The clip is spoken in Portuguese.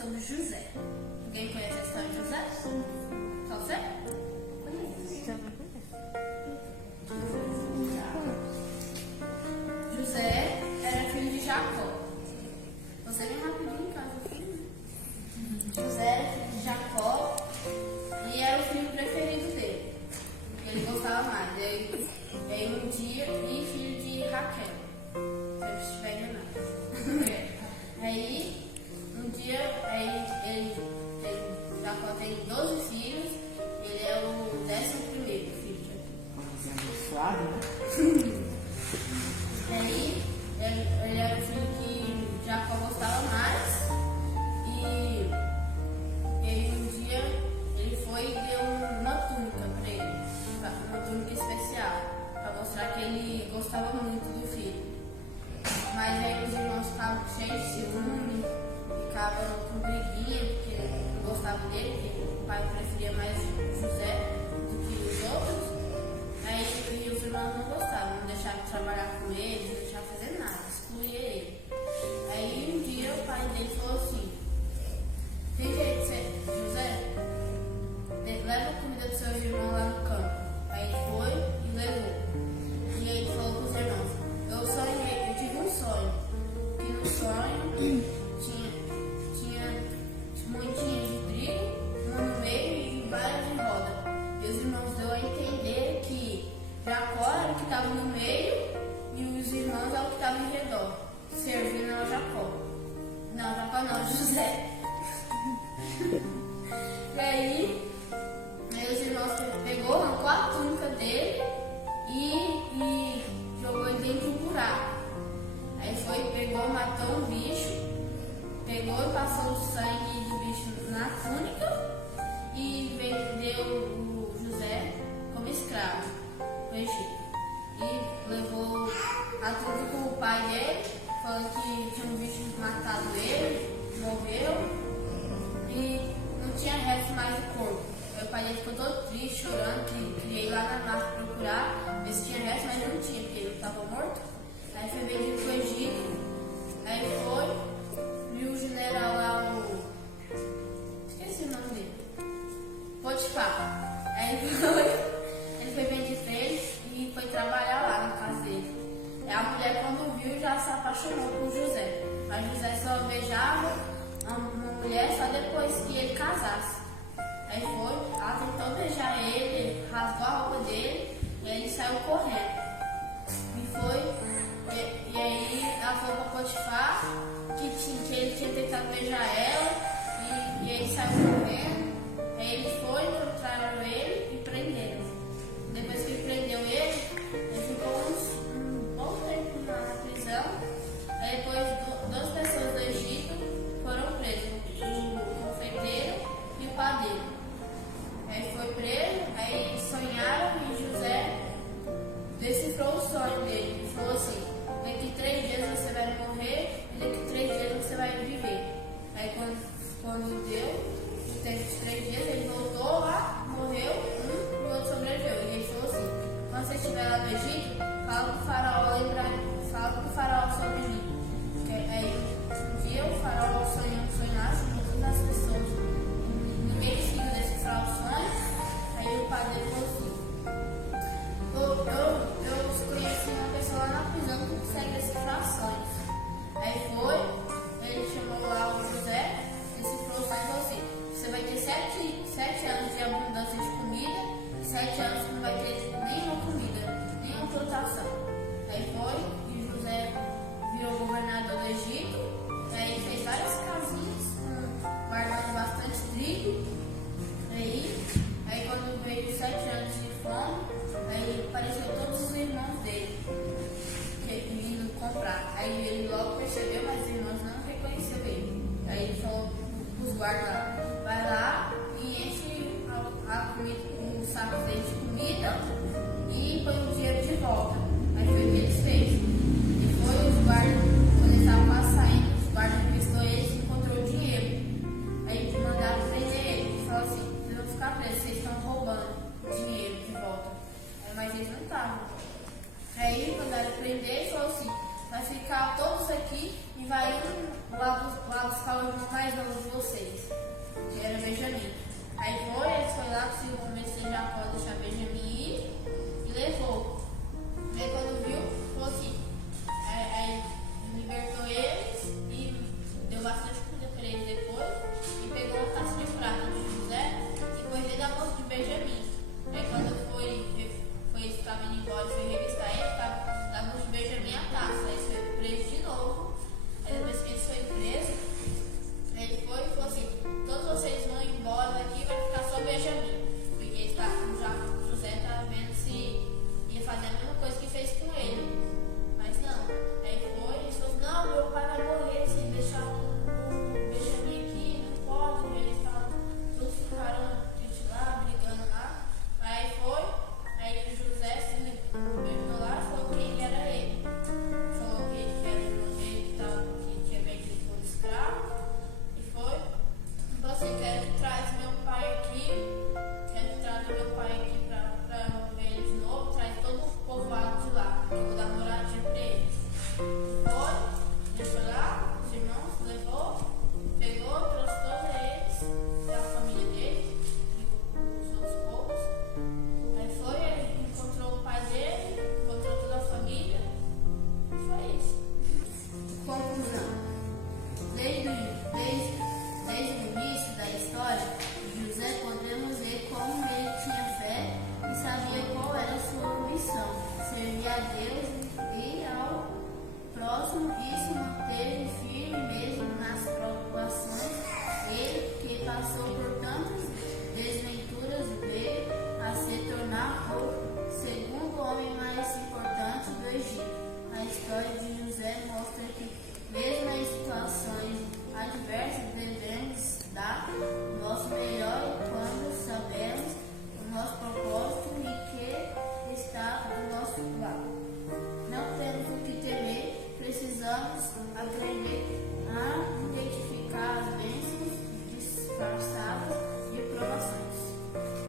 sobre José. Alguém conhece a história de José? Só você? José era filho de Jacó. Você vem rapidinho em casa, filho. José era filho de Jacó e era o filho preferido dele. Ele gostava mais. E aí um dia, e filho de Raquel. Se eu estiver enganado. Aí, um dia, Jacó tem 12 filhos, ele é o 11º filho de Jacó. Né? Aí, ele era o filho que Jacó gostava mais, e aí um dia ele foi e deu uma túnica para ele, uma túnica especial, para mostrar que ele gostava muito do filho. Mas aí os irmãos ficavam cheios de ciúme, ficavam com briguinha, porque não gostavam dele, porque o pai preferia mais José do que os outros. Aí os irmãos não gostavam, não deixavam de trabalhar com ele, não deixavam de fazer nada, excluía ele. Aí um dia o pai dele falou assim: tem jeito de ser José? Leva a comida do seu irmão lá no campo. Aí ele foi e levou. E aí ele falou com os irmãos: eu tive um sonho. E no sonho tinha montinhas de trigo, uma no meio e várias em roda. E os irmãos deu a entender que Jacó era o que estava no meio e os irmãos eram o que estavam em redor, servindo a Jacó. Não, Jacó não, José. E aí os irmãos arrancou a túnica dele e jogou ele dentro de um buraco. Aí pegou, matou um bicho, pegou e passou o sangue do bicho na túnica e vendeu o José como escravo no Egito. E levou a túnica com o pai dele, falando que tinha um bicho matado ele, morreu e não tinha resto mais do corpo. Aí o pai dele ficou todo triste, chorando, que queria ir lá na mata procurar, ver se tinha resto, mas não tinha, porque ele estava morto. Aí foi vendido para o Egito, aí viu o general lá, esqueci o nome dele, Potifar. Aí ele foi vendido para ele e foi trabalhar lá na casa dele. Aí a mulher, quando viu, já se apaixonou por José. Mas José só beijava uma mulher só depois que ele casasse. Aí ela tentou beijar ele, rasgou a roupa dele e aí ele saiu correndo. E aí ela falou para Potifar que ele tinha tentado beijar ela e ele saiu correndo. Aí ele foi, encontraram ele e prenderam. Depois que ele prendeu ele ficou um bom tempo na prisão. Aí depois 2 pessoas do Egito foram presas, o confeiteiro e o padeiro. Aí foi preso, aí sonharam e José decifrou o sonho dele e falou assim: daqui 3 dias você vai morrer e daqui 3 dias você vai viver. Aí quando deu o tempo de 3 dias, ele voltou lá, morreu, e o outro sobreviveu. E ele falou assim: quando você estiver lá no Egito, fala pro faraó sobre mim. Aí um dia o faraó sonhasse com todas as pessoas. No meio desse sonho, aí o padre falou assim: eu conheci uma pessoa lá na prisão que consegue decifrar sonhos. Aí ele chamou lá o José, decifrou o sonho e falou assim: você vai ter 7 anos de abundância de comida e 7 anos que não vai ter nenhuma comida, nenhuma plantação. Aí e José virou governador do Egito, aí fez várias casinhas, guardando bastante trigo. Aí quando veio os 7 anos de fome, aí apareceu todos os irmãos dele vindo comprar. Aí ele logo percebeu, mas os irmãos não reconheceram ele. Aí ele falou para os guardas: vai lá e enche o saco dele de comida e põe o dinheiro de volta. Aí foi o que eles fez. Depois os guardas, quando eles estavam saindo, os guardas revistou eles e encontrou o dinheiro. Aí mandaram prender ele e falaram assim: vocês vão ficar presos, vocês estão roubando dinheiro de volta. Mas eles não estavam. Aí mandaram prender e falou assim: vai ficar todos aqui e vai lá buscar o irmão mais novo de vocês, que era Benjamim. Aí ele foi lá, conseguiu convencer Jacó a deixar Benjamim ir e levou. Aí quando viu, falou assim, aí libertou eles e deu bastante comida para eles depois e pegou uma taça de prata de José e pôs dentro da bolsa de Benjamim. Aí quando estava indo embora e foi revistar ele, estava na bolsa de Benjamim a taça. Aí ele foi preso de novo. Aí depois que ele foi preso, ele foi e falou assim, todos vocês vão embora daqui, vai ficar só Benjamim. Porque José estava vendo se ia fazer a mesma coisa que fez com ele. Mas não. Aí foi e falou assim, não, meu pai vai morrer se deixar o Benjamim aqui, não pode. E eles todos ficaram lá, brigando lá. Aí foi, aí José se libertou lá e falou quem era ele. Falou que ele era o irmão dele que tinha vendido como escravo. E foi, falou assim, quero que traz meu pai aqui, pra ver ele de novo, traz todo o povoado de lá, que eu vou dar moradia pra eles. Ele foi lá, os irmãos, levou, pegou, trouxe todos eles, da família dele, os outros povos. Aí foi, ele encontrou o pai dele, encontrou toda a família, e foi isso. Conclusão. Desde o início da história de José, podemos ver como ele tinha fé e sabia qual era a sua missão: servir a Deus e ao próximo. Isso manteve firme mesmo nas provações. Ele que passou por tantos